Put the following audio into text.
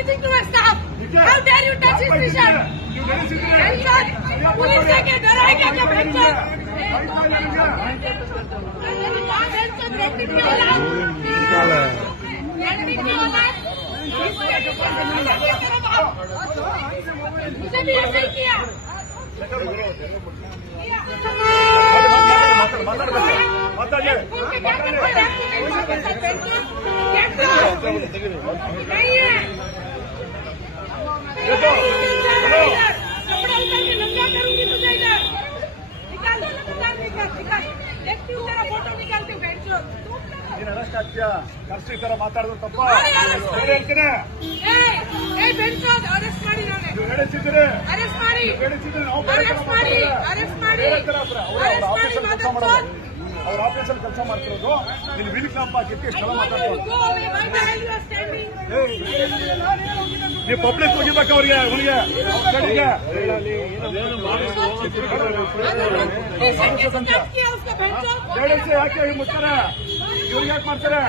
anything to my staff? How dare you touch his t-shirt? Police से क्या डराएगा क्या bencher? मुझे भी ऐसे ही किया। नहीं है कपड़ा उतार के नंगा करूंगी तुझे इधर निकाल निकाल देखती हूँ तेरा फोटो निकालती हूँ बेंचो ಅರೆಸ್ಟ್ ಆಗ್ತೀಯಾ ಕರ್ಸಿ ತರ ಮಾತಾಡೋದು ತಪ್ಪ ಹೇಳ್ತೀನಿ ಬೆಂಚೋ ಅರೆಸ್ಟ್ ಮಾಡಿ ನಾನು ನಡೆಸಿದ್ರೆ ಅರೆಸ್ಟ್ ಮಾಡಿ ಅವ್ರ ಆಫೀಸಲ್ಲಿ ಕೆಲಸ ಮಾಡ್ತಿರೋದು ಇಲ್ಲಿ ವೀಲ್ ಕ್ಲಾಂಪ್ ಹಾಕಿಟ್ಟು ಇಷ್ಟೆಲ್ಲ ಮಾತಾಡ್ತಾರೆ ನೀವು ಪಬ್ಲಿಕ್ ಹೋಗಿರ್ಬೇಕು ಅವ್ರಿಗೆ ಅವನಿಗೆ ಯಾಕೆ ಮುಚ್ತಾರೆ ಇವ್ರಿಗೆ ಯಾಕೆ ಮಾಡ್ತಾರೆ